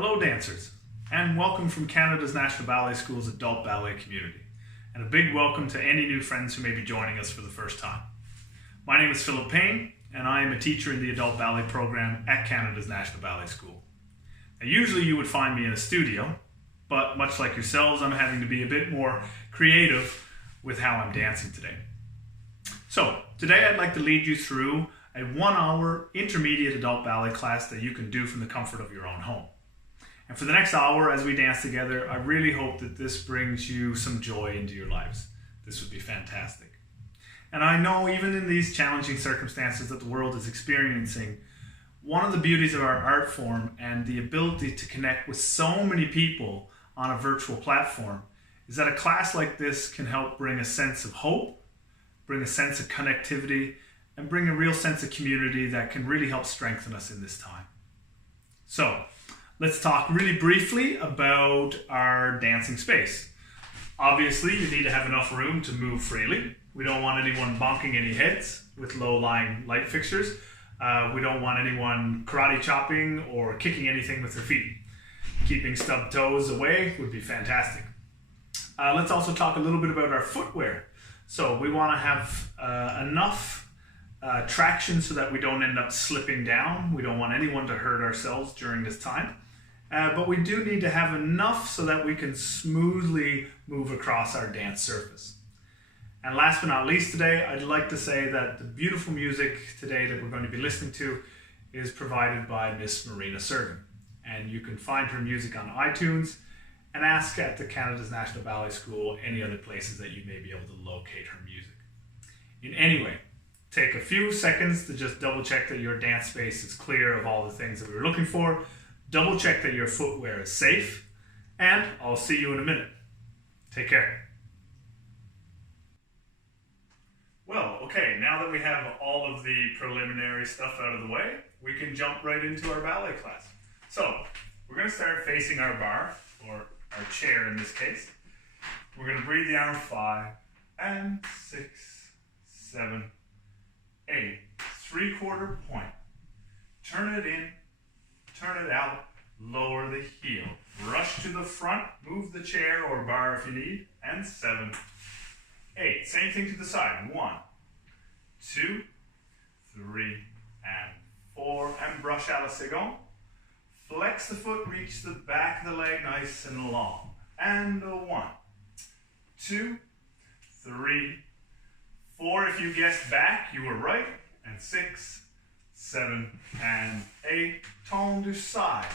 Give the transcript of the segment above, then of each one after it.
Hello dancers, and welcome from Canada's National Ballet School's adult ballet community, and a big welcome to any new friends who may be joining us for the first time. My name is Philip Payne, and I am a teacher in the adult ballet program at Canada's National Ballet School. Now, usually you would find me in a studio, but much like yourselves, I'm having to be a bit more creative with how I'm dancing today. So, today I'd like to lead you through a 1-hour intermediate adult ballet class that you can do from the comfort of your own home. And for the next hour as we dance together, I really hope that this brings you some joy into your lives. This would be fantastic. And I know even in these challenging circumstances that the world is experiencing, one of the beauties of our art form and the ability to connect with so many people on a virtual platform is that a class like this can help bring a sense of hope, bring a sense of connectivity, and bring a real sense of community that can really help strengthen us in this time. So, let's talk really briefly about our dancing space. Obviously, you need to have enough room to move freely. We don't want anyone bonking any heads with low-lying light fixtures. We don't want anyone karate chopping or kicking anything with their feet. Keeping stubbed toes away would be fantastic. Let's also talk a little bit about our footwear. So we want to have enough traction so that we don't end up slipping down. We don't want anyone to hurt ourselves during this time. But we do need to have enough so that we can smoothly move across our dance surface. And last but not least today, I'd like to say that the beautiful music today that we're going to be listening to is provided by Miss Marina Servin. And you can find her music on iTunes and ask at the Canada's National Ballet School any other places that you may be able to locate her music. In any way, take a few seconds to just double check that your dance space is clear of all the things that we were looking for. Double check that your footwear is safe, and I'll see you in a minute. Take care. Well, okay, now that we have all of the preliminary stuff out of the way, we can jump right into our ballet class. So, we're going to start facing our bar, or our chair in this case. We're going to breathe the arm 5, and 6, 7, 8. 3/4 point. Turn it in, turn it out, lower the heel. Rush to the front, move the chair or bar if you need, and 7, 8. Same thing to the side. 1, 2, 3, and 4, and brush à la seconde. Flex the foot, reach the back of the leg nice and long. And 1, 2, 3, 4. If you guessed back, you were right. And 6, 7, and 8. Tendu side.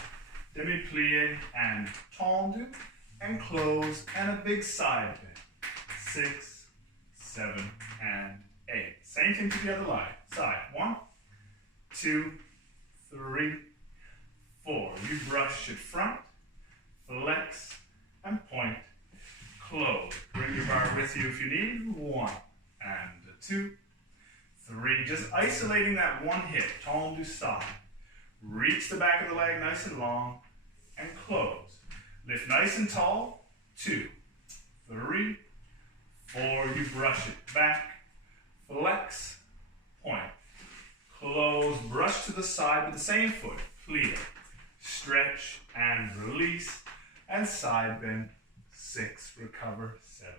Demi-plie and tendu. And close. And a big side bend. 6, 7, and 8. Same thing to the other side. 1, 2, 3, 4. You brush it front, flex, and point. Close. Bring your bar with you if you need. 1, and 2, 3. Just isolating that one hip. Tendu side. Reach the back of the leg nice and long, and close. Lift nice and tall. 2, 3, 4. You brush it back, flex, point. Close, brush to the side with the same foot. Plie, stretch, and release, and side bend. 6, recover, 7,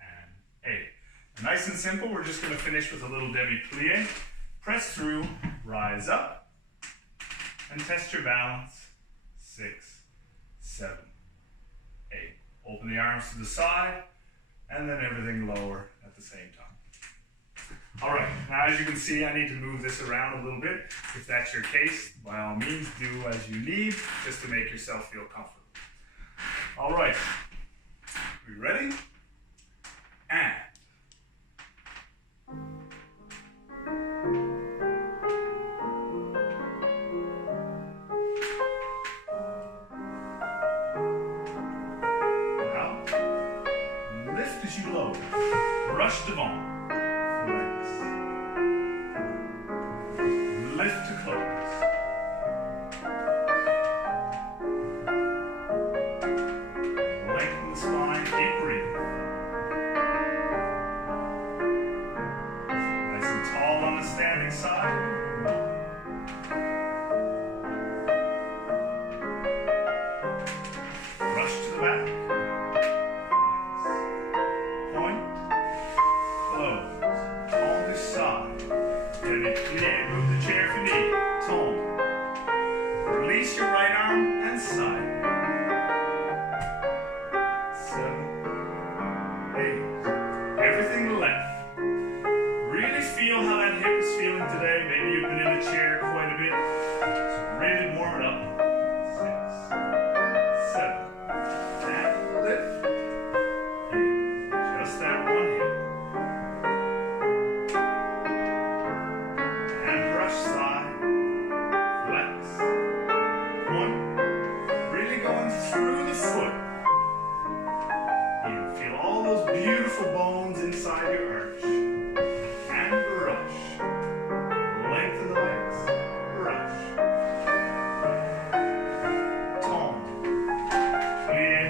and 8. And nice and simple, we're just going to finish with a little demi-plie. Press through, rise up, and test your balance. 6, 7, 8. Open the arms to the side, and then everything lower at the same time. Alright, now as you can see, I need to move this around a little bit. If that's your case, by all means, do as you need, just to make yourself feel comfortable. Alright, we ready? And lift as you load. Brush devant. Flex. Lift to close. Lengthen the spine. Keep breathing. Nice and tall on the standing side. release your right arm and side. 7, 8. Everything left. Really feel how that hip is feeling today. Maybe you've been in a chair quite a bit. So really warm it up. 6, 7. And lift. 8. Just that one hip. And brush side. Flex. 1. Really going through the foot. And feel all those beautiful bones inside your arch. And brush. Lengthen the legs. Brush. Tone. Clear.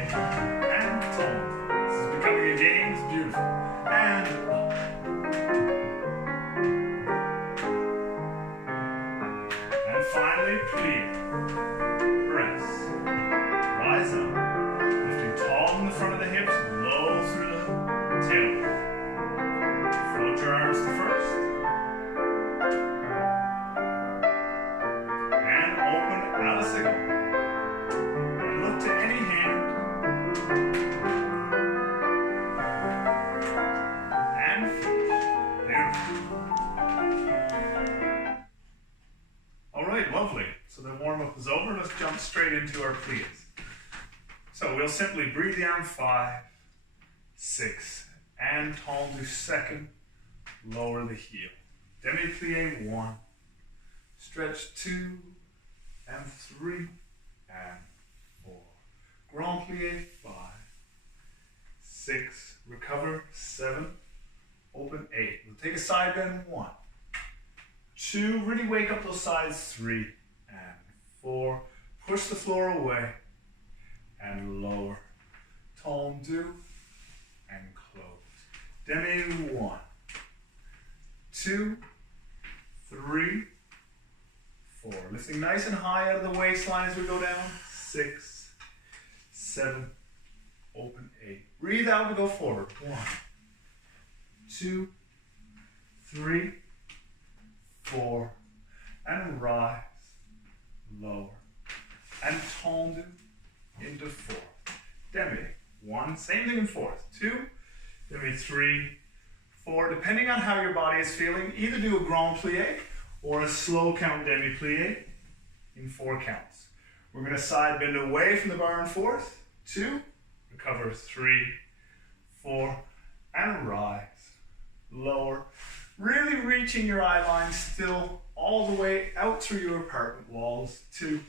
And tone. This is becoming a game. It's beautiful. And up. And finally, clear. Press. Rise up. Lifting tall in the front of the hips, low through the tailbone. Float your arms to first. And open out a signal. And look to any hand. And finish. Beautiful. All right, lovely. So the warm-up is over. Let's jump straight into our plies. So we'll simply breathe down 5, 6, and tall to second, lower the heel. Demi-plie 1, stretch 2, and 3, and 4. Grand plie 5, 6, recover 7, open 8. We'll take a side bend 1, 2, really wake up those sides 3, and 4. Push the floor away. And lower, tendu, and close. Demi 1, 2, 3, 4. Lifting nice and high out of the waistline as we go down. 6, 7, open 8. Breathe out to go forward. 1, 2, 3, 4, and rise, lower, and tendu. Into 4. Demi 1, same thing in 4th. 2, demi 3, 4. Depending on how your body is feeling, either do a grand plie or a slow count demi plie in 4 counts. We're going to side bend away from the bar in 4th. 2, recover 3, 4, and rise, lower. Really reaching your eye line still all the way out through your apartment walls. 2,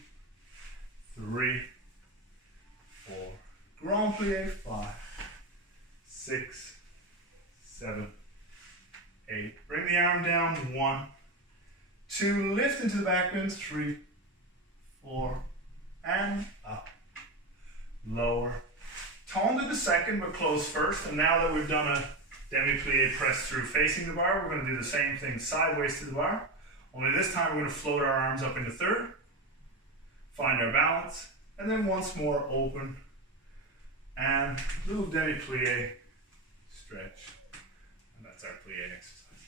3, 4. Grand plie 5, 6, 7, 8. Bring the arm down. 1, 2. Lift into the back bend. 3, 4, and up. Lower. Tone to the second, but close first. And now that we've done a demi-plie press through facing the bar, we're going to do the same thing sideways to the bar. Only this time we're going to float our arms up into third, find our balance, and then once more open and little demi-plie stretch. And that's our plie exercise.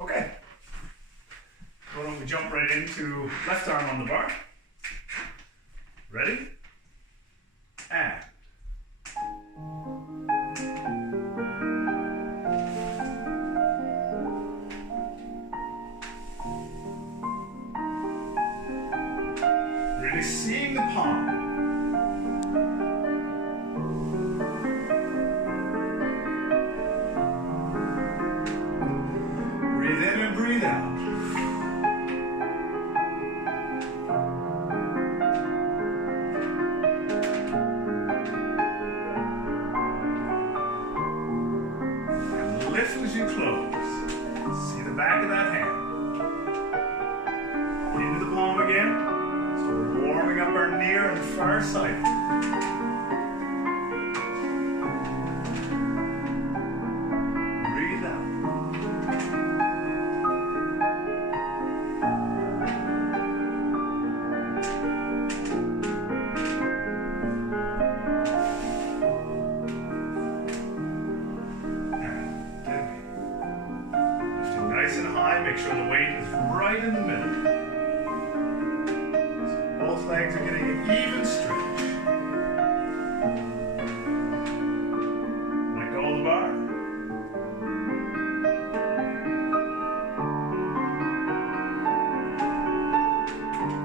Okay. Why don't we jump right into left arm on the bar. Ready? And really seeing the palm. Breathe in and breathe out. And lift as you close. See the back of that hand. Into the palm again. Warming up our near and far side. Breathe out. And demi. Lifting nice and high, make sure the weight is right in the middle. Both legs legs are getting an even stretch. Let go of the bar.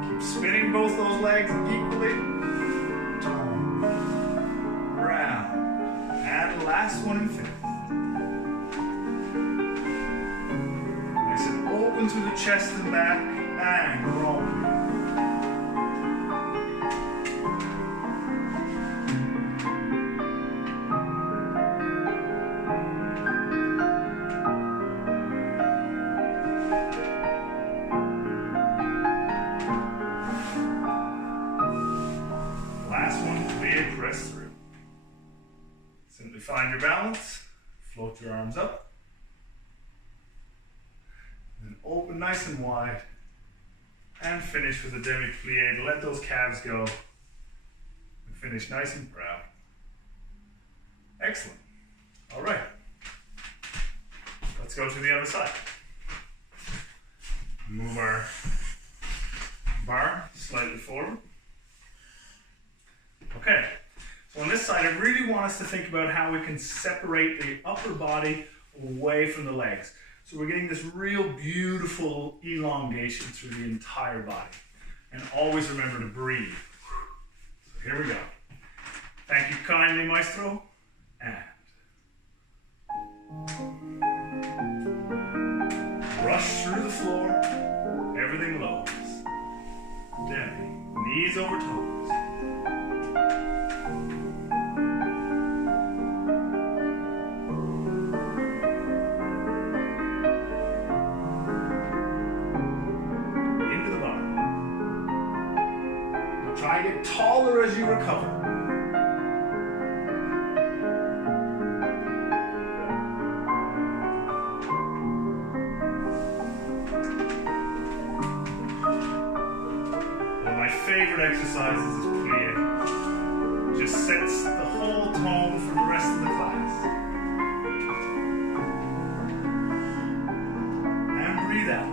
Keep spinning both those legs equally. Turn, round, and the last one in fifth. Nice and open through the chest and back, and roll. Press through. Simply find your balance, float your arms up, and open nice and wide, and finish with a demi-plie to let those calves go, and finish nice and proud. Excellent. All right. Let's go to the other side. Move our bar slightly forward. Okay. So on this side, I really want us to think about how we can separate the upper body away from the legs. So we're getting this real beautiful elongation through the entire body. And always remember to breathe. So here we go. Thank you kindly, Maestro. And brush through the floor. Everything lowers. Demi. Knees over toes. Try to get taller as you recover. One of my favorite exercises is plie. Just sets the whole tone for the rest of the class. And breathe out.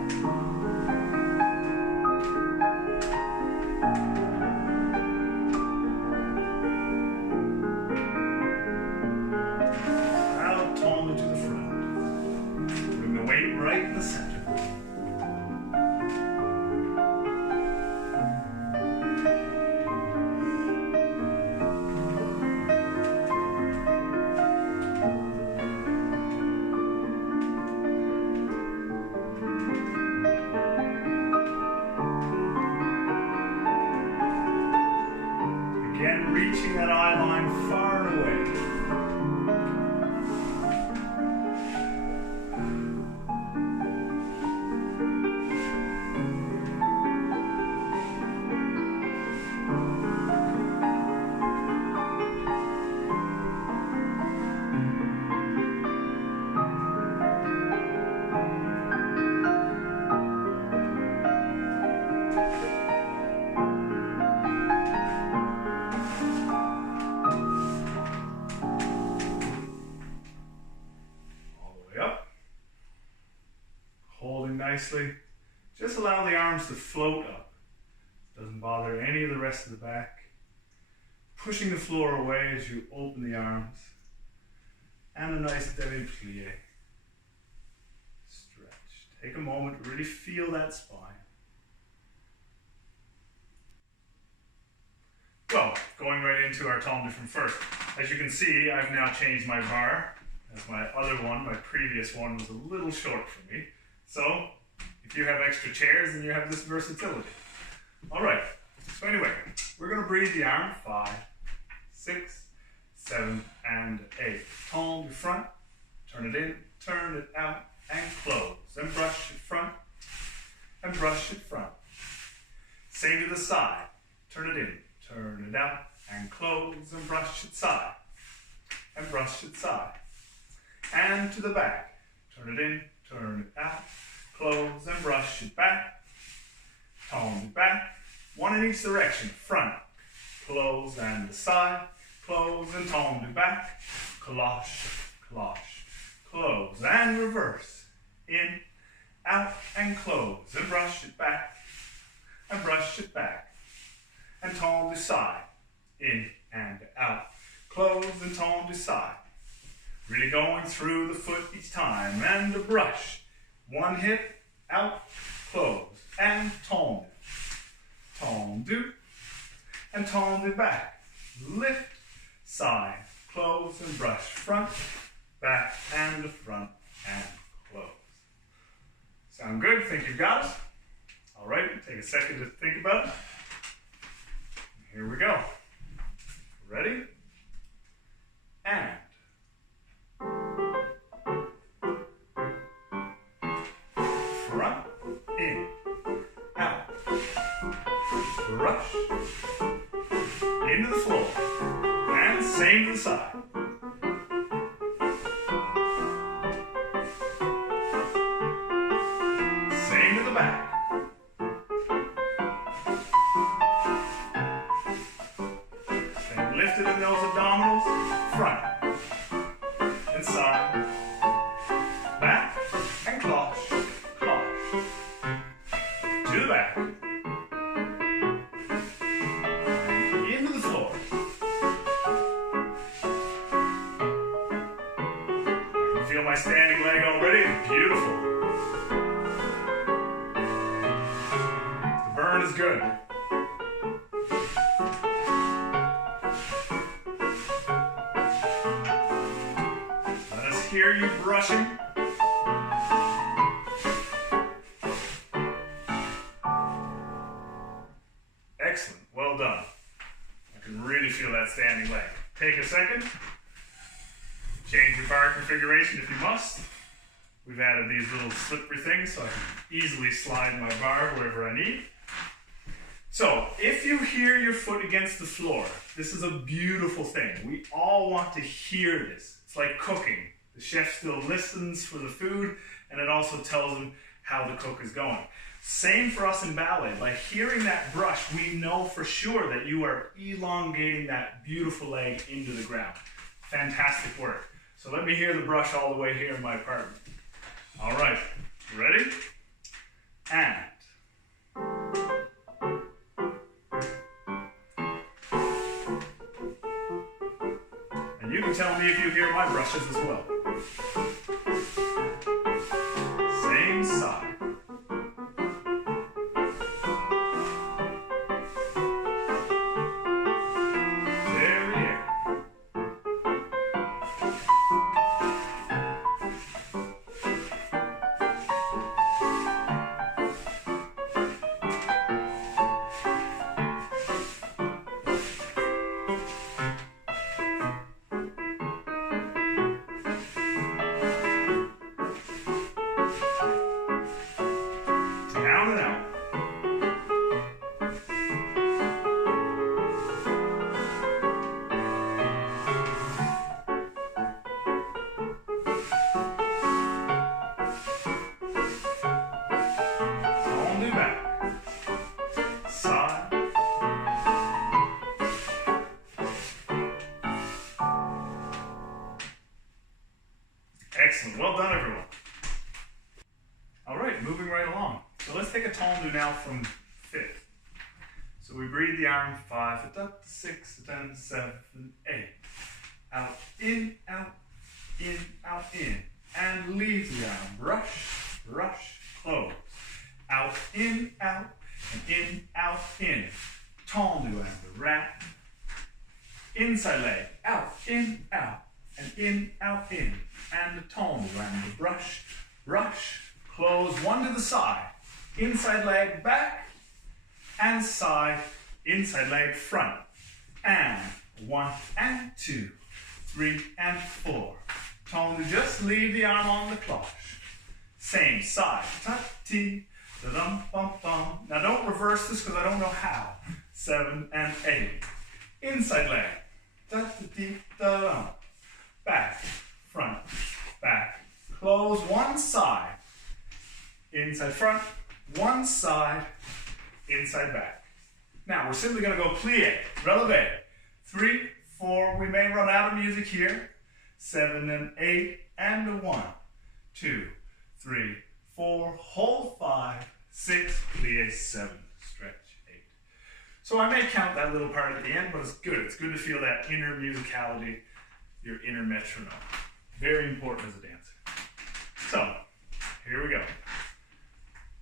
Right in the center. Again, reaching that eye line far and away. Nicely. Just allow the arms to float up. Doesn't bother any of the rest of the back. Pushing the floor away as you open the arms. And a nice demi-plie. Stretch. Take a moment to really feel that spine. Well, going right into our tendre from first. As you can see, I've now changed my bar. As my other one, my previous one, was a little short for me. So, if you have extra chairs, then you have this versatility. All right, so anyway, we're gonna breathe the arm, 5, 6, 7, and 8. Tendre du front, turn it in, turn it out, and close. And brush it front, and brush it front. Same to the side, turn it in, turn it out, and close, and brush it side, and brush it side. And to the back, turn it in, turn it out, close and brush it back, tendre back, one in each direction, front, close and the side, close and tendre back, cloche, cloche, close and reverse, in, out and close and brush it back, and brush it back, and tourne du side. In and out. Close and tourne du side. Really going through the foot each time. And the brush. One hip, out, close, and tourne. Tourne du, and tourne du back. Lift, side, close, and brush. Front, back, and the front, and close. Sound good? Think you've got it? All right, take a second to think about it. Here we go. Ready? And. Front, in, out. Brush. Into the floor. And same to the side. Same to the back. Stay lifted in those abdominals. Front. And side. Back. And cloche. Cloche. To the back. Into the floor. I can feel my standing leg already. Beautiful. The burn is good. Let us hear you brushing. Excellent, well done. I can really feel that standing leg. Take a second. Change your bar configuration if you must. We've added these little slippery things so I can easily slide my bar wherever I need. So, if you hear your foot against the floor, this is a beautiful thing. We all want to hear this. It's like cooking. The chef still listens for the food, and it also tells him how the cook is going. Same for us in ballet. By hearing that brush, we know for sure that you are elongating that beautiful leg into the ground. Fantastic work. So let me hear the brush all the way here in my apartment. All right, ready? And. And you can tell me if you hear my brushes as well. Same side. Down and out. On the back. Side. Excellent. Well done, everyone. All right, moving right along. So let's take a tourne now from fifth. So we breathe the arm 5, a 6, a 10, 7, 8. Out, in, in. And leave the arm. Brush, brush, close. Out, in, and in, out, in. Tourne and the wrap. Inside leg, out, and in, out, in. And the tourne and the brush, brush, close. One to the side. Inside leg back, and side, inside leg front. And 1 and 2, 3 and 4. Tourne to just leave the arm on the cloche. Same side. Ta-ti, da-dum-bum-bum. Now don't reverse this because I don't know how. 7 and 8. Inside leg. Da-da-dee-da-dum. Back, front, back. Close one side. Inside front, one side, inside back. Now we're simply going to go plie, releve. 3, 4, we may run out of music here. 7 and 8, and a 1, 2, 3, 4, hold 5, 6, plie 7, stretch 8. So I may count that little part at the end, but it's good. It's good to feel that inner musicality, your inner metronome. Very important as a dancer. So, here we go.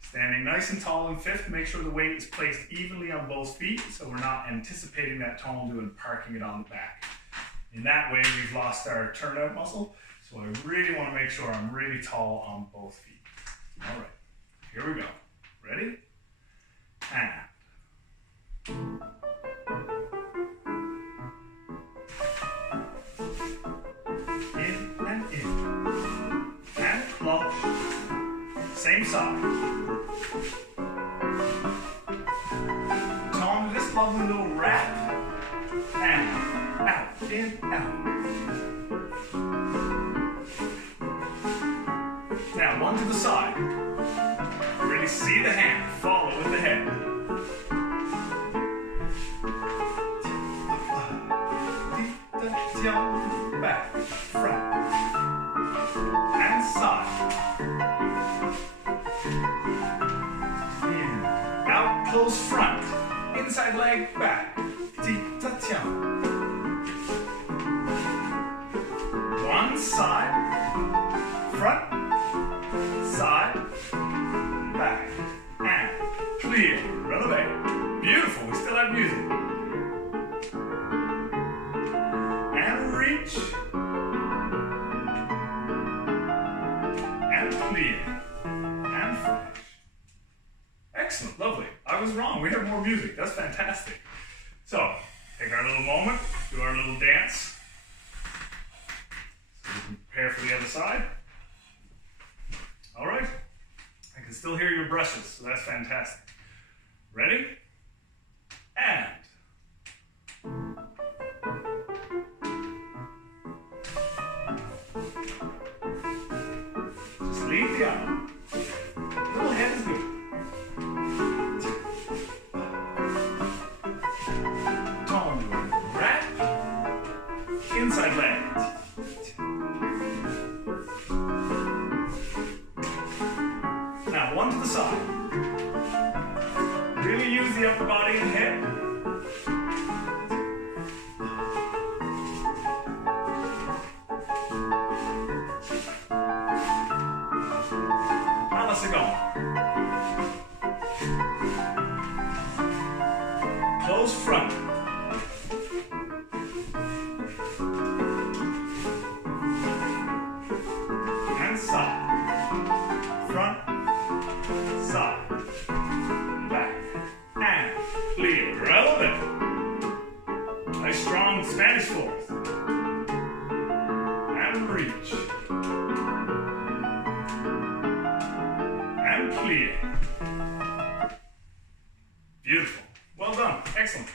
Standing nice and tall in fifth, make sure the weight is placed evenly on both feet so we're not anticipating that tendu and parking it on the back. In that way, we've lost our turnout muscle, so I really want to make sure I'm really tall on both feet. All right, here we go. Ready? And in and in. And cloche. Same side. Tom, this lovely little wrap. And out, in, out. Now, one to the side. Really see the hand, follow with the head. Back, front, and side. In, out, close front, inside leg, back. One side, front, side, back, and clear, releve. Beautiful, we still have music. And reach, and clear, and finish. Excellent, lovely. I was wrong, we have more music, that's fantastic. So, take our little moment, do our little dance. So we can prepare for the other side. All right, I can still hear your brushes, so that's fantastic. Ready? And. Just leave the arm. Little head is good. Tone, wrap, inside leg. Now, one to the side. Really use the upper body and head. Alla seconda. Close front. And side. Front, side, back, and clear. Relevant. Nice strong Spanish fourth. And reach. And clear. Beautiful. Well done. Excellent.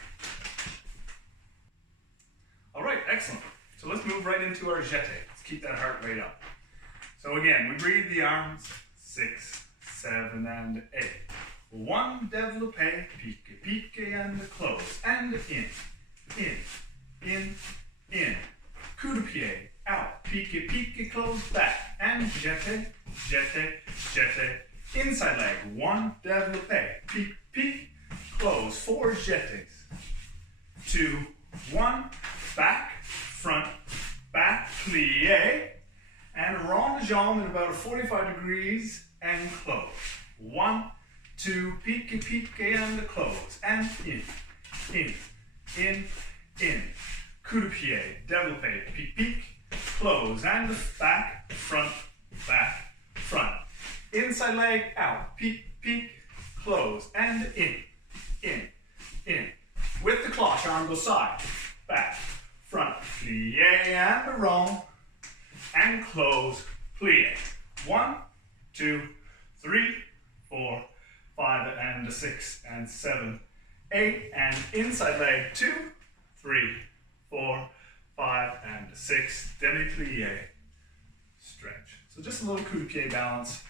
All right, excellent. So let's move right into our jeté. Let's keep that heart rate up. So again, we breathe the arms. 6, 7, and 8. 1, développé, pique, pique, and close. And in, in. Coup de pied, out, pique, pique, close, back. And jeté, jeté, jeté. Inside leg, 1, développé, pique, pique, close. 4 jetés. 2, 1, back, front, back, plié. And rond de jambe at about 45 degrees and close. 1, 2, pique, pique, and close. And in. Coup de pied, développé, pique, pique, close. And back, front, Inside leg out, pique, pique, close. And in. With the cloche, arm goes side, back, front, plié, and rond. And close, plie. 1, 2, 3, 4, 5, and 6, and 7, 8, and inside leg, 2, 3, 4, 5, and 6, demi-plie, stretch. So just a little coup de pied balance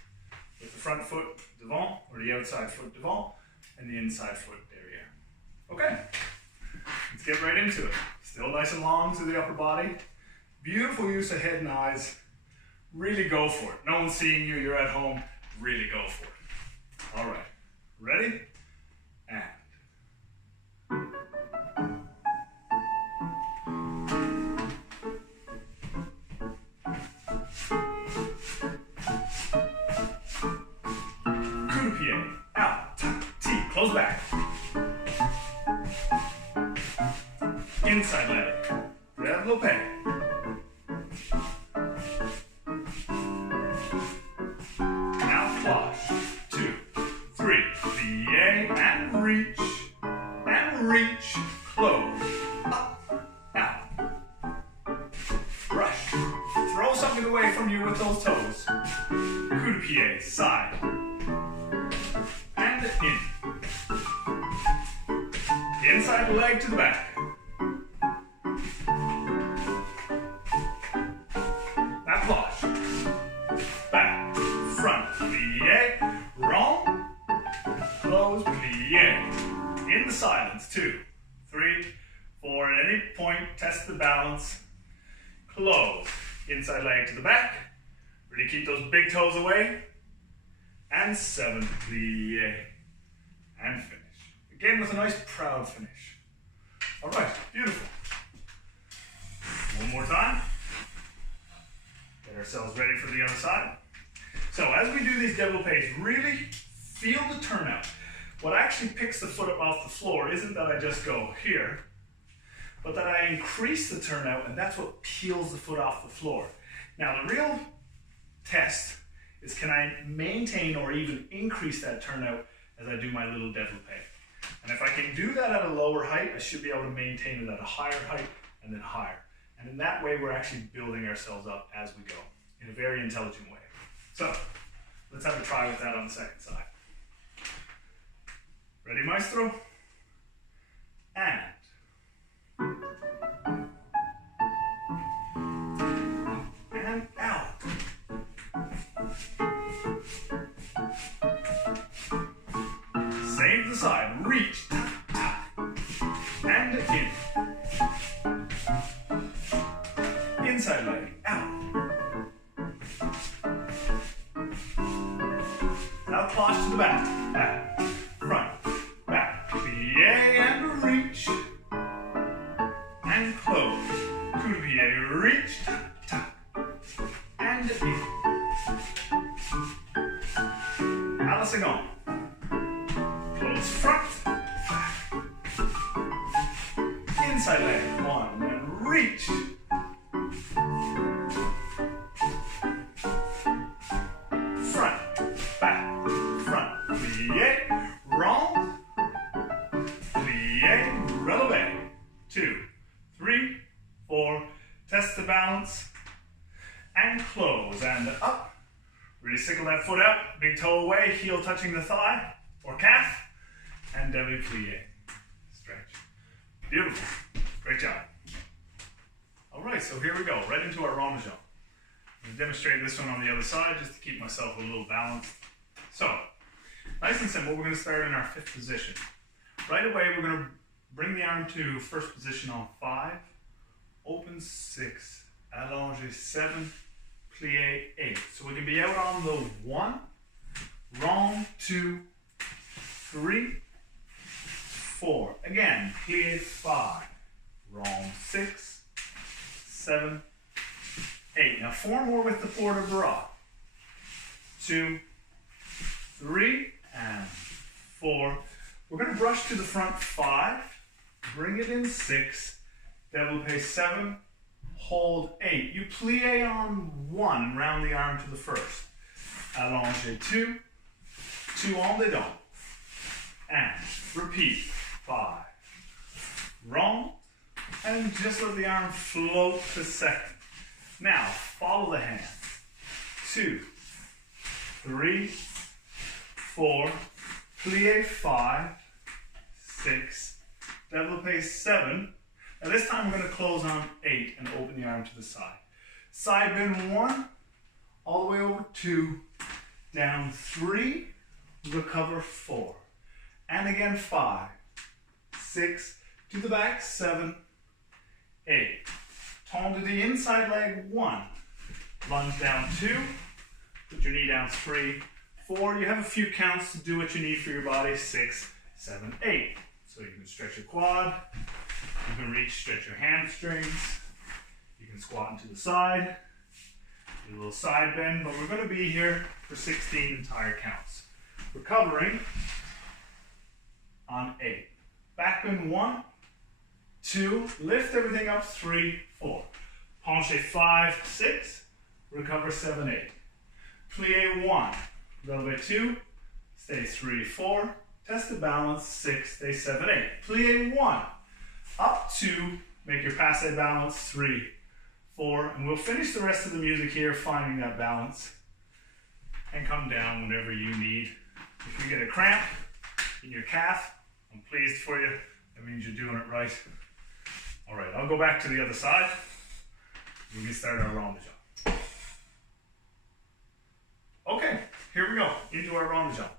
with the front foot devant, or the outside foot devant, and the inside foot derriere. Okay, let's get right into it. Still nice and long through the upper body. Beautiful use of head and eyes. Really go for it. No one's seeing you, you're at home. Really go for it. All right, ready? And. toes back. Inside leg, développé. Now flush, 2, 3, plie and reach, close, up, out. Brush, throw something away from you with those toes. Coup de pied, side, and in. Inside leg to the back. Now flush. Back, front, plie, rond, close, plie. In the silence, 2, 3, 4. At any point, test the balance. Close. Inside leg to the back. Really keep those big toes away. And 7, plie. And finish. Again with a nice proud finish. All right, beautiful. One more time. Get ourselves ready for the other side. So as we do these développés, really feel the turnout. What actually picks the foot up off the floor isn't that I just go here, but that I increase the turnout, and that's what peels the foot off the floor. Now the real test is, can I maintain or even increase that turnout as I do my little développé? And if I can do that at a lower height, I should be able to maintain it at a higher height and then higher. And in that way, we're actually building ourselves up as we go in a very intelligent way. So let's have a try with that on the second side. Ready, maestro? And out. Same to the side. Reach. Tap, tap. And in. Inside leg. Out. Now cloche to the back. Back. Front. Back. Plie and reach. And close. Coup de pied. Reach. Tap, tap. And in. À la seconde. Close front, back. Inside leg, 1, and reach. Front, back, plie, rond, plie, relevé. 2, 3, 4, test the balance, and close, and up. Really sickle that foot out, big toe away, heel touching the thigh or calf, and demi plie. Stretch. Beautiful. Great job. All right, so here we go, right into our rond. I'm going to demonstrate this one on the other side just to keep myself a little balanced. So, nice and simple, we're going to start in our 5th position. Right away, we're going to bring the arm to first position on 5, open 6, allonge 7, plie 8. So we can be out on the 1, rond 2, 3, 4. Again, plie 5, rond 6, 7, 8. Now 4 more with the port de bras. 2, 3, and 4. We're going to brush to the front 5, bring it in 6, développé 7, hold 8. You plie on 1, round the arm to the first. Allonge 2, 2 en dedans. And repeat, 5. Rond, and just let the arm float to second. Now, follow the hand. 2, 3, 4, plie 5, 6, développé 7. Now this time we're going to close on 8 and open the arm to the side. Side bend 1, all the way over 2, down 3, recover 4. And again 5, 6, to the back 7, 8. Turn to the inside leg 1, lunge down 2, put your knee down 3, 4. You have a few counts to do what you need for your body. 6, 7, 8. So you can stretch your quad. You can reach, stretch your hamstrings. You can squat into the side. Do a little side bend, but we're going to be here for 16 entire counts. Recovering on 8. Back bend 1, 2, lift everything up, 3, 4. Penché 5, 6, recover 7, 8. Plie 1, relevé 2, stay 3, 4, test the balance, 6, stay 7, 8. Plie 1, up 2, make your passé balance, 3, 4, and we'll finish the rest of the music here, finding that balance, and come down whenever you need. If you get a cramp in your calf, I'm pleased for you. That means you're doing it right. All right, I'll go back to the other side. We can start our rond de jambe. Okay, here we go, into our rond de jambe.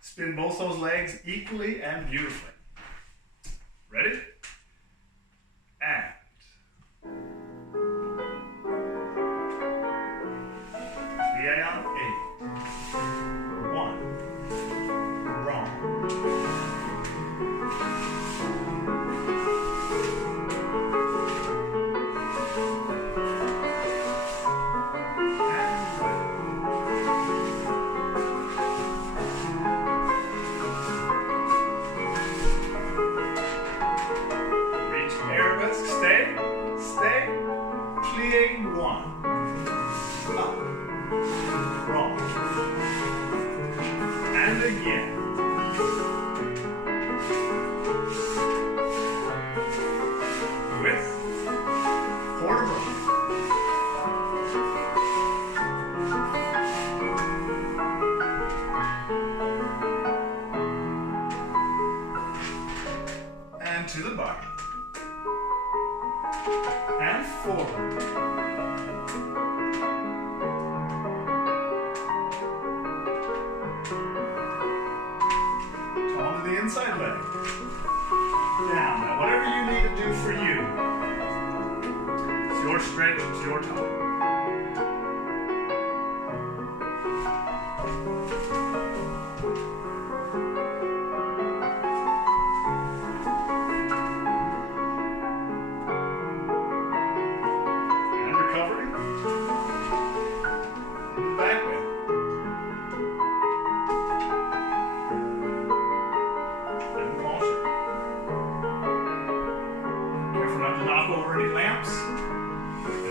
Spin both those legs equally and beautifully. Ready? And. Plie on 8. 1. Wrong. To the bar. And forward. Tall to the inside leg. Down. Now whatever you need to do for you. It's your stretch, it's your time.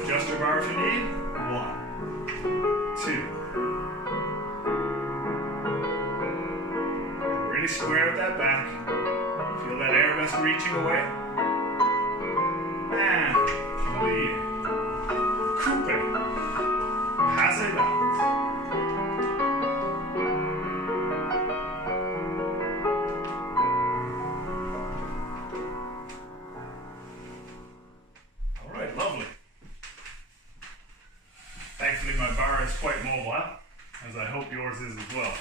Adjust your bar if you need. 1, 2. Really square with that back. Feel that arabesque reaching away. And plie. Coupe. Passé balance. All right, lovely. Thankfully my bar is quite mobile, as I hope yours is as well.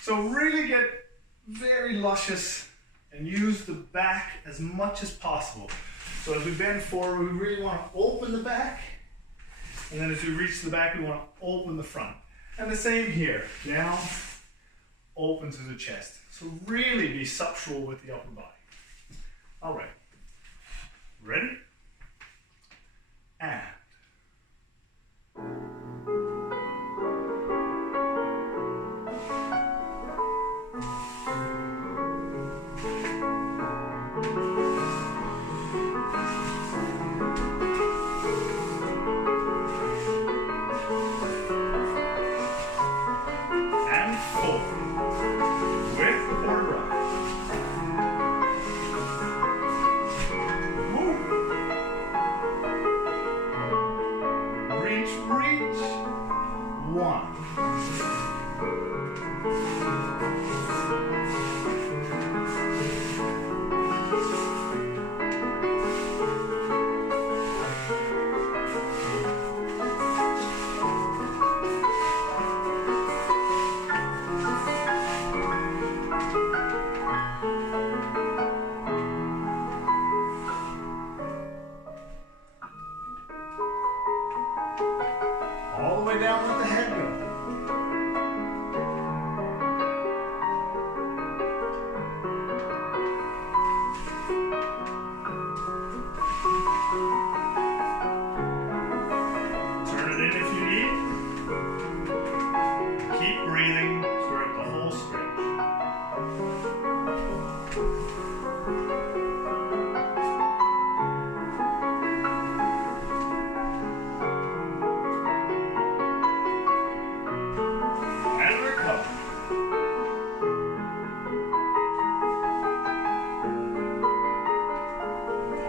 So really get very luscious and use the back as much as possible. So as we bend forward, we really want to open the back, and then as we reach the back, we want to open the front. And the same here, down, open to the chest. So really be subtral with the upper body. All right, ready? And.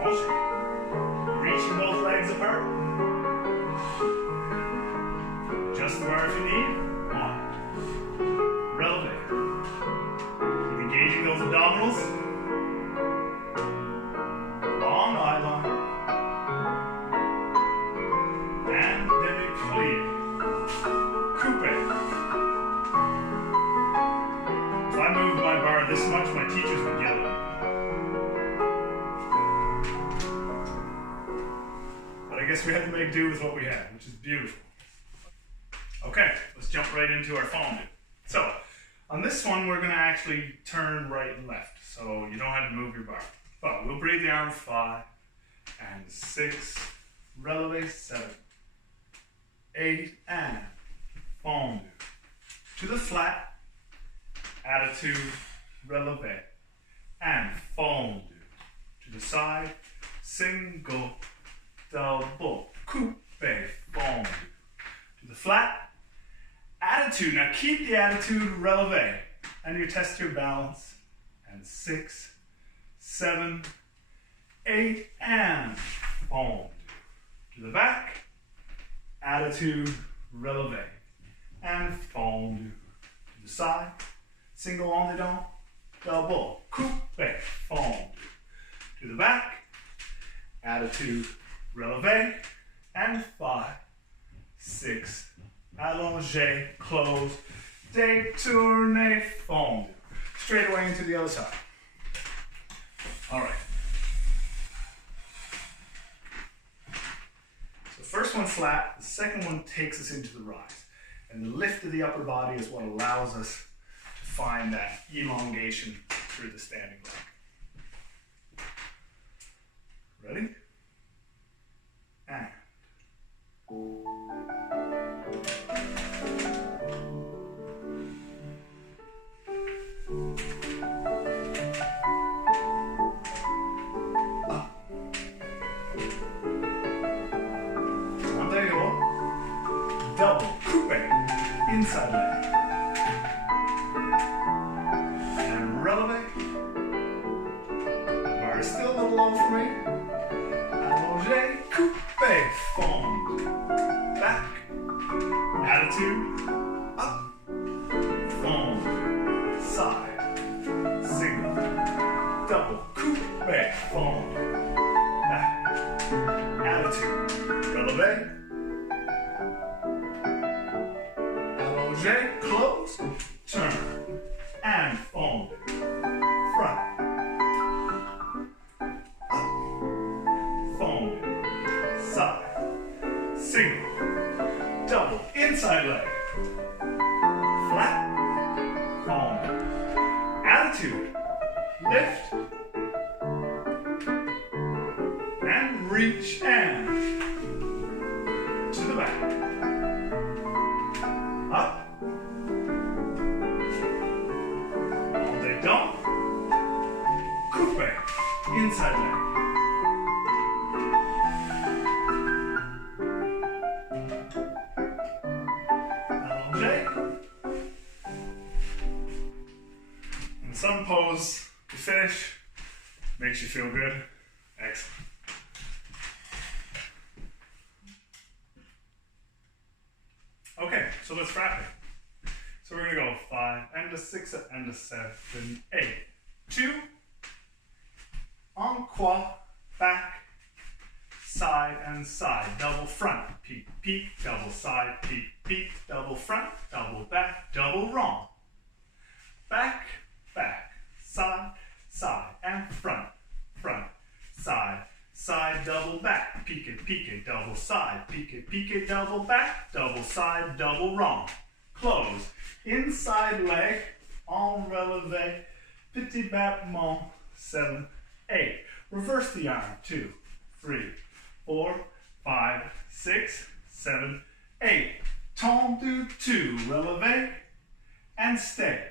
allongé. Reaching both legs apart. Adjust the bar if you need. Releve. Keep engaging those abdominals. Long eye line. And demi-plie. Coupe. If I moved my bar this much, my teachers would yell at me. But I guess we had to make do with what we had, which is beautiful. Okay, let's jump right into our fondu. So, on this one, we're going to actually turn right and left, so you don't have to move your bar. But we'll breathe the arm 5 and 6, releve 7, 8, and fondu. To the flat, attitude, releve, and fondu. To the side, single, double, coupe, fondu. To the flat, attitude. Now keep the attitude, releve, and you test your balance. And 6, 7, 8, and fondu. To the back, attitude, releve, and fondu. To the side, single en dedans, double, coupe, fondu. To the back, attitude, releve, and 5, 6, allongé, close, détourné, fondu. Straight away into the other side. All right. So the first one flat, the second one takes us into the rise. And the lift of the upper body is what allows us to find that elongation through the standing leg. Ready? And. Double, coupe, inside leg. And releve. The bar is still a little low for me. Allongé, coupe, fondu. Back. Attitude. Up. Fondu. Side. Single. Double, coupe, fondu. Back. Attitude. Releve. Close, turn, and fondu. Front, up, fondu, side, single, double, inside leg, flat, fondu, attitude, lift, and reach, and to the back, up, don't. Coupe, inside leg. Allongé. And some pose to finish makes you feel good. Excellent. Okay, so let's wrap it. So we're going to go 5 and a 6 and a 7, 8, 2, en croix, back, side and side, double front, peek, peek, double side, peek, peek, double front, double back, double rond, back, back, side, side, and front, front, side, side, double back, peek it, double side, peek it, double back, double side, double rond, close, inside leg, en releve, petit battement, 7, 8. Reverse the arm, 2, 3, 4, 5, 6, 7, 8. Tendu, 2, releve, and stay,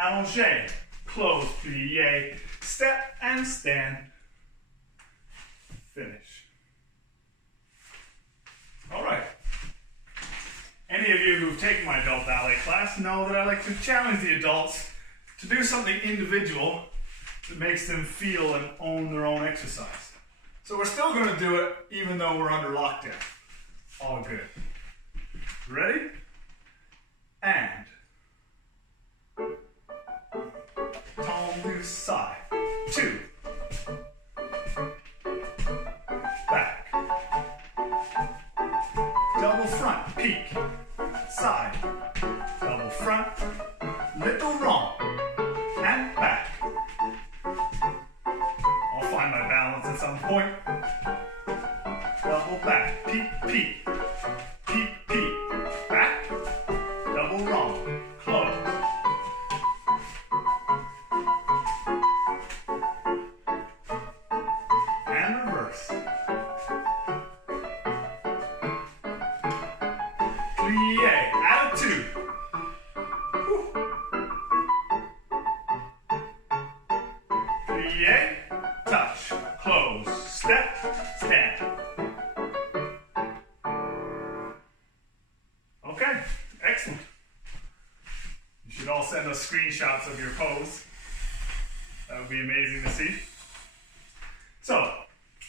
allongé, close, plie, step and stand, finish. All right. Any of you who've taken my adult ballet class know that I like to challenge the adults to do something individual It makes them feel and own their own exercise. So we're still going to do it even though we're under lockdown. All good. Ready? And tongue side. 2. Back. Double front, peak. Side. Double front. Little wrong. And back. I'll find my balance at some point. Double back. Peek, peek. Peek, peek. Back. Double wrong. Close. And reverse. Plie. Attitude. Plie. Touch. Close. Step. Stand. Okay. Excellent. You should all send us screenshots of your pose. That would be amazing to see. So,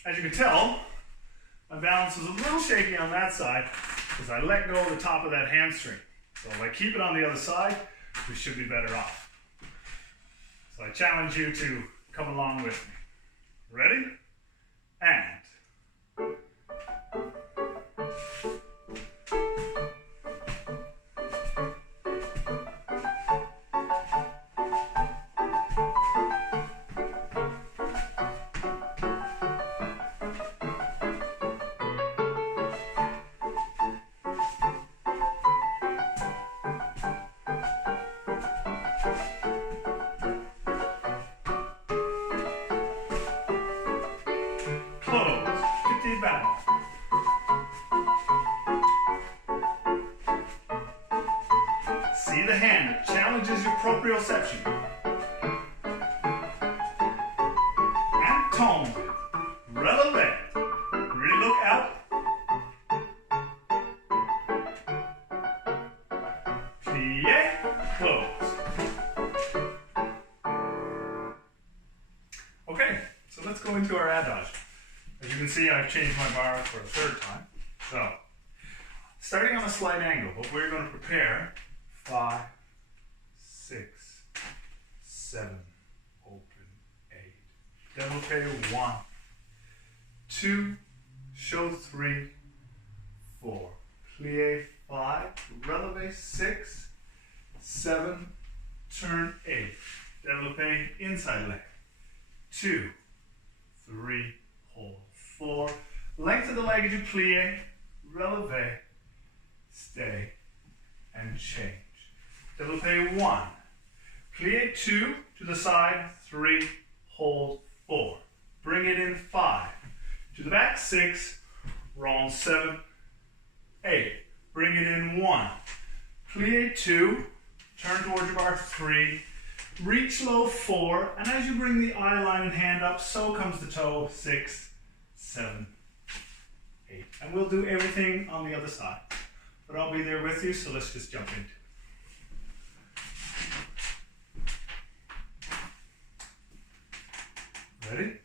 as you can tell, my balance was a little shaky on that side because I let go of the top of that hamstring. So if I keep it on the other side, we should be better off. So I challenge you to come along with me. Ready? And close. Petit ballon. See the hand. It challenges your proprioception. And tombe. Releve. Really look out. Plie. Close. Okay, so let's go into our adage. As you can see, I've changed my bar for a third time. So, starting on a slight angle, but we're going to prepare 5, 6, 7, open, 8. Développé 1, 2, show 3, 4. Plie 5, releve 6, 7, turn 8. Développé inside leg. 2, 3, hold. 4. Length of the leg as you plie, releve, stay, and change. Développé 1. Plie 2 to the side, 3, hold, 4. Bring it in 5. To the back, 6, roll 7, 8. Bring it in 1. Plie 2, turn towards your bar, 3. Reach low, 4, and as you bring the eye line and hand up, so comes the toe, 6, 7, 8. And we'll do everything on the other side. But I'll be there with you, so let's just jump into it. Ready?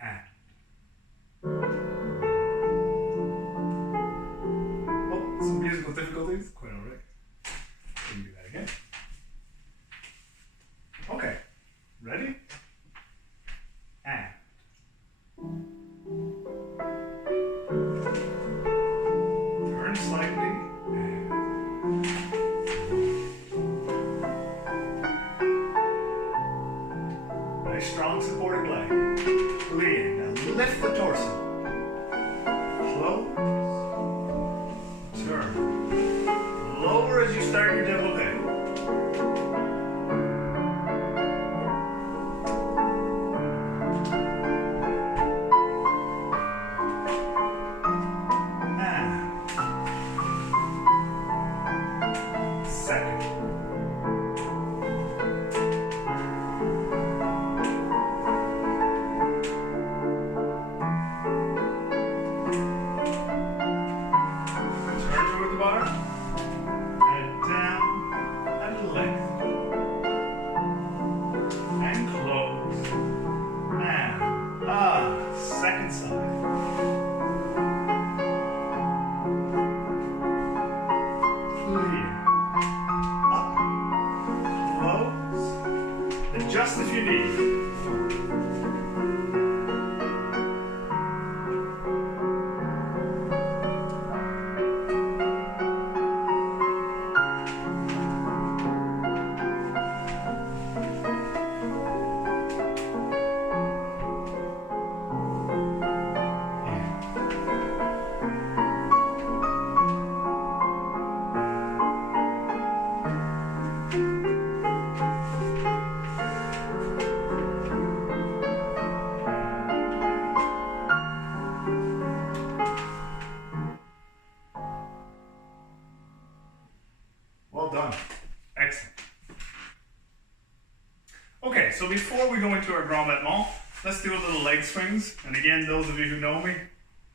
And. Oh, some musical difficulties. Quite all right. We can do that again. Okay. Ready? And. Turn slightly. And. Nice strong supported leg. Lean. Now lift the torso. Close. Turn. Lower as you start your développé. Bar, head down, hand side. Clear. Up. Close. Adjust if you need. Well done. Excellent. Okay, so before we go into our grand battement, let's do a little leg swings. And again, those of you who know me,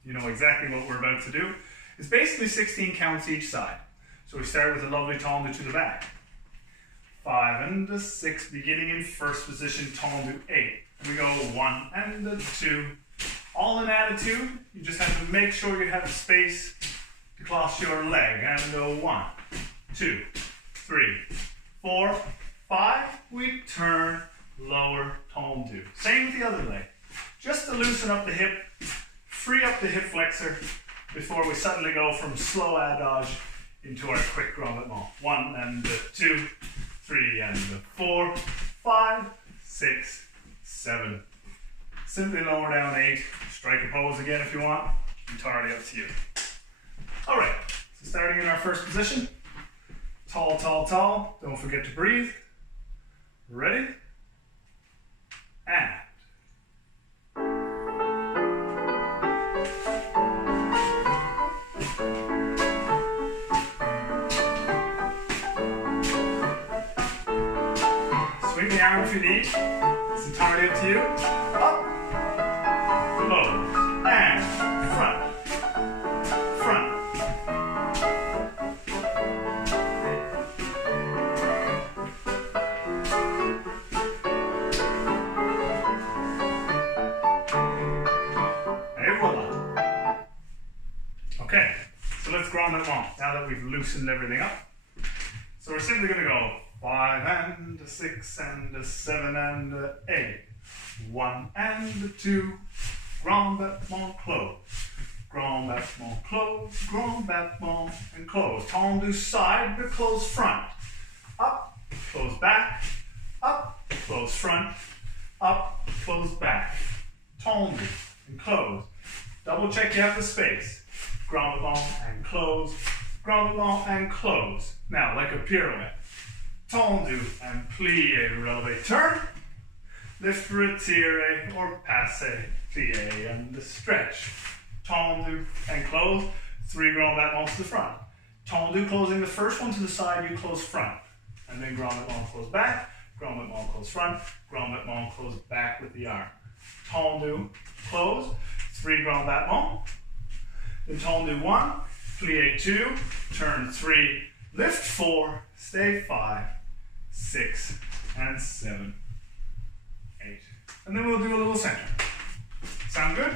you know exactly what we're about to do. It's basically 16 counts each side. So we start with a lovely tendu to the back. 5 and a 6, beginning in first position, tendu 8. And we go 1 and a 2. All in attitude, you just have to make sure you have the space to cross your leg. And go 1, 2, 3, 4, 5. We turn, lower, tendu. Same with the other leg. Just to loosen up the hip, free up the hip flexor before we suddenly go from slow adage into our quick grand battement. 1 and 2, 3 and 4, 5, 6, 7. Simply lower down 8. Strike a pose again if you want. Entirely up to you. All right, so starting in our first position. Tall, tall, tall. Don't forget to breathe. Ready? And. Swing the arm if you need. It's entirely up to you. Up. Close. And. Front. Front. Okay, so let's grand battement now that we've loosened everything up. So we're simply going to go 5 and a 6 and a 7 and a 8. 1 and a 2. Grand battement, close. Grand battement, close. Grand battement and close. Tendu side, but close front. Up, close back. Up, close front. Up, close back. Tendu and close. Double check you have the space. Grand battement and close. Grand battement and close. Now, like a pirouette. Tendu and plie, releve, turn. Lift, retire, or passe, plie, and the stretch. Tendu and close. 3 grand battements to the front. Tendu closing the first one to the side, you close front. And then grand battement close back. Grand battement close front. Grand battement close back with the arm. Tendu, close. 3 grand battements. Then tendu 1, plie 2, turn 3, lift 4, stay 5, 6, and 7, 8. And then we'll do a little center. Sound good?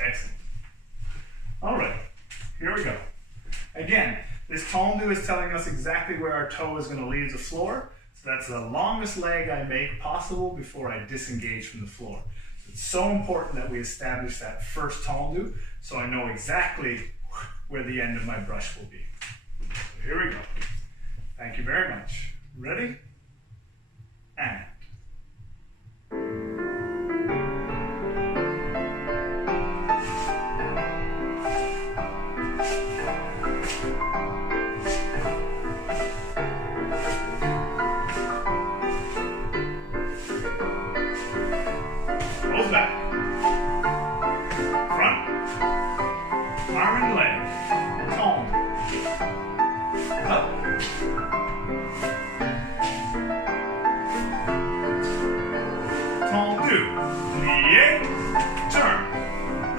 Excellent. All right, here we go. Again, this tendu is telling us exactly where our toe is going to leave the floor. So that's the longest leg I make possible before I disengage from the floor. So it's so important that we establish that first tendu so I know exactly where the end of my brush will be. So here we go. Thank you very much. Ready? And. Goes back. Front. Arm and leg. Tone. Up. Tendu. Plie. Turn.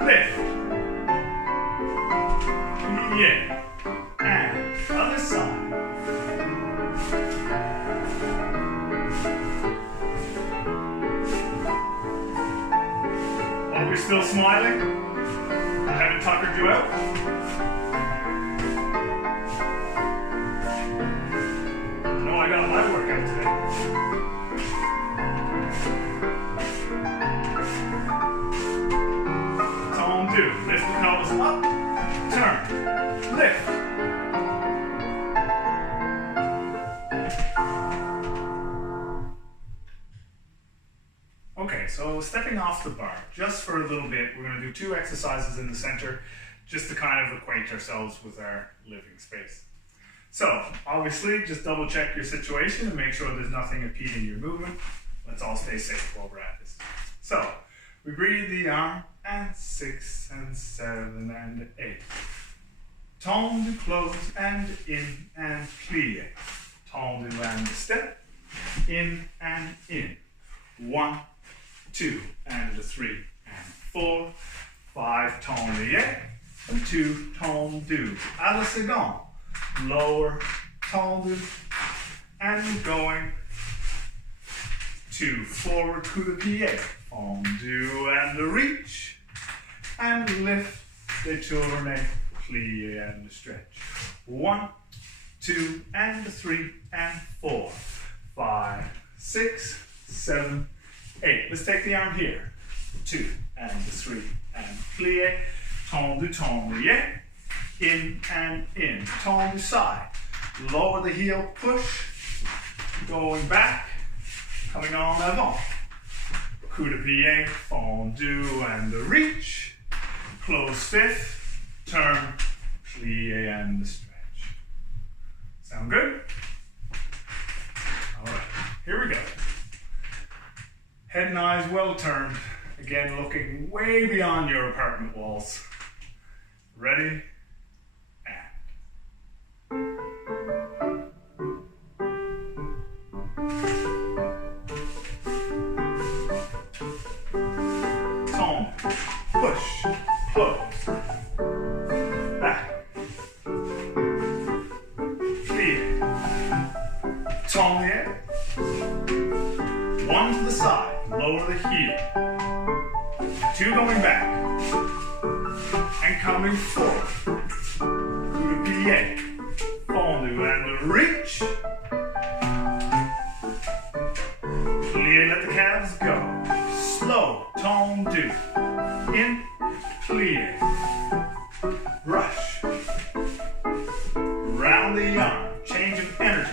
Lift. Plie. And other side. Hope you're still smiling. I haven't tuckered you out. I know I got my workout today. That's all I'm doing. Lift the pelvis up, turn, lift. Okay, so stepping off the bar, just for a little bit, we're going to do 2 exercises in the center, just to kind of acquaint ourselves with our living space. So, obviously, just double check your situation and make sure there's nothing impeding your movement. Let's all stay safe while we're at this. So, we breathe the arm, and 6, and 7, and 8. Tendu, close, and in, and plie. Tendu and step, in, and in. 1, 2, and 3, and 4, 5, tendu, and 2, tendu. À la seconde, lower, tendu, and going. 2, forward, coup de pied, tendu, and reach, and lift, détourne, plie, and stretch. 1, 2, and 3, and 4, 5, 6, 7, 8. Let's take the arm here. 2, and 3, and plie, tendu, tendu, in, and in. Tendu side. Lower the heel, push, going back, coming en avant. Coup de pied, tendu, and reach. Close fifth, turn, plie, and stretch. Sound good? All right, here we go. Head and eyes well turned. Again, looking way beyond your apartment walls. Ready? Tone, push, close, back, plie, tone, 1 to the side, lower the heel, 2 going back, and coming forward, coup de pied, tendu and reach, plie, let the calves go, slow, tendu, in, plie, brush, round the arm, change of energy,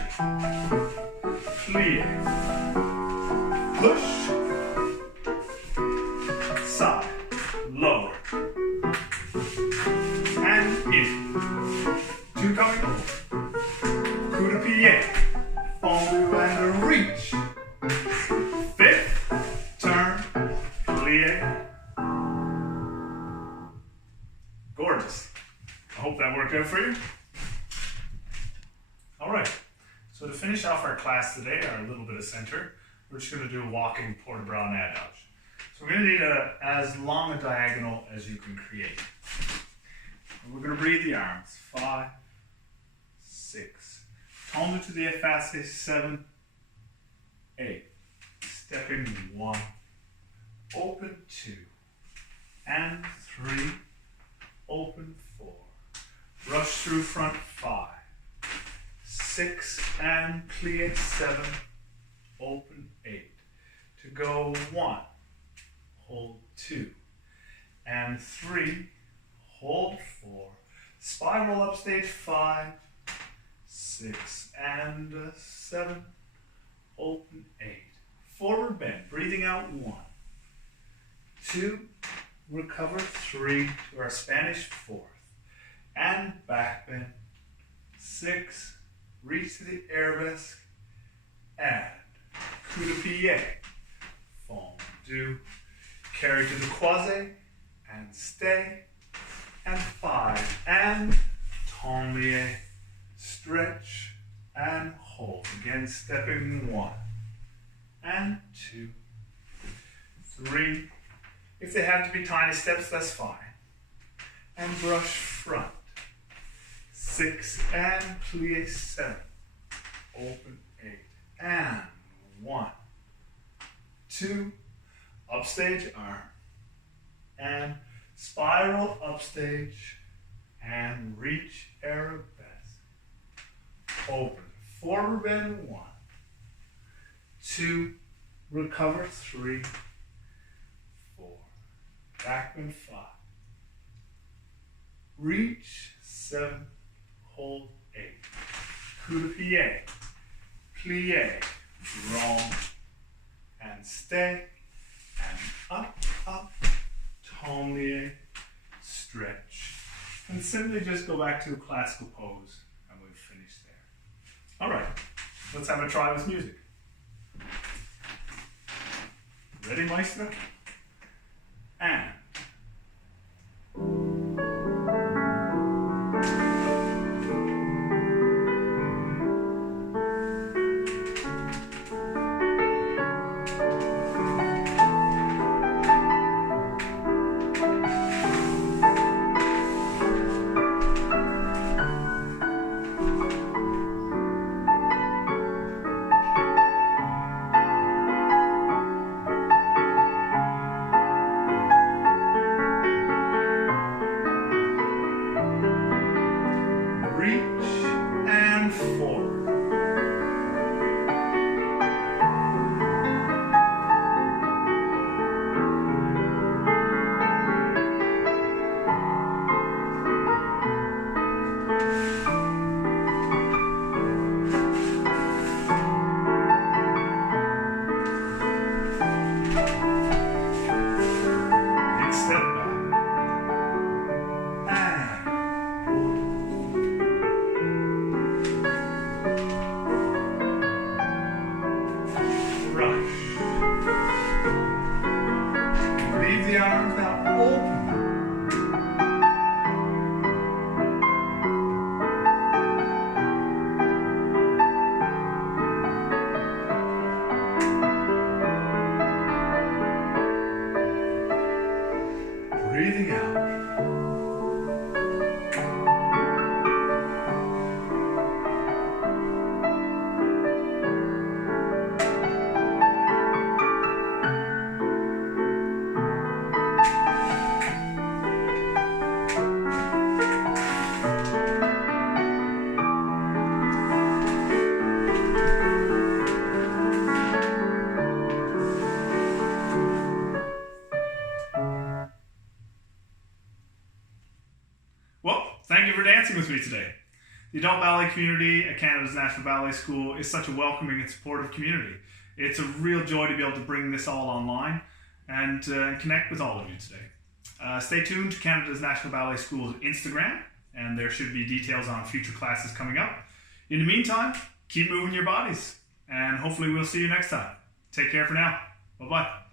plie, push, side, lower, and in, 2 coming over, coup de pied, tendu and reach, 5th, turn, plie. Gorgeous. I hope that worked out for you. All right, so to finish off our class today, our little bit of center, we're just going to do a walking port de bras and adage. So we're going to need as long a diagonal as you can create. And we're going to breathe the arms. 5, 6. Tendu to the efface, 7, 8. Step in 1. Open 2. And 3. Open 4. Rush through front 5. 6 and plie 7. Open 8. To go 1. Hold 2. And 3. Hold 4. Spiral up stage 5. 6 and 7. Open 8. Forward bend. Breathing out 1. 2. Recover 3 to our Spanish 4th. And back bend. 6. Reach to the arabesque. And coup de pied. Fondu. Carry to the croisé. And stay. And 5. And tendu. Stretch. And hold. Again, stepping 1. And 2. 3. If they have to be tiny steps, that's fine. And brush front. 6 and plie 7. Open 8. And 1. 2. Upstage arm. and spiral upstage and reach arabesque. Open, forward bend 1, 2, recover 3, 4, back bend 5, reach 7, hold 8, coup de pied, plie, wrong, and stay, and up, up, tombe, stretch, and simply just go back to a classical pose, and we've finished there. All right, let's have a try with music. Ready, Maestro? And the arms now open. Breathing out. Well, thank you for dancing with me today. The adult ballet community at Canada's National Ballet School is such a welcoming and supportive community. It's a real joy to be able to bring this all online and connect with all of you today. Stay tuned to Canada's National Ballet School's Instagram, and there should be details on future classes coming up. In the meantime, keep moving your bodies, and hopefully we'll see you next time. Take care for now. Bye-bye.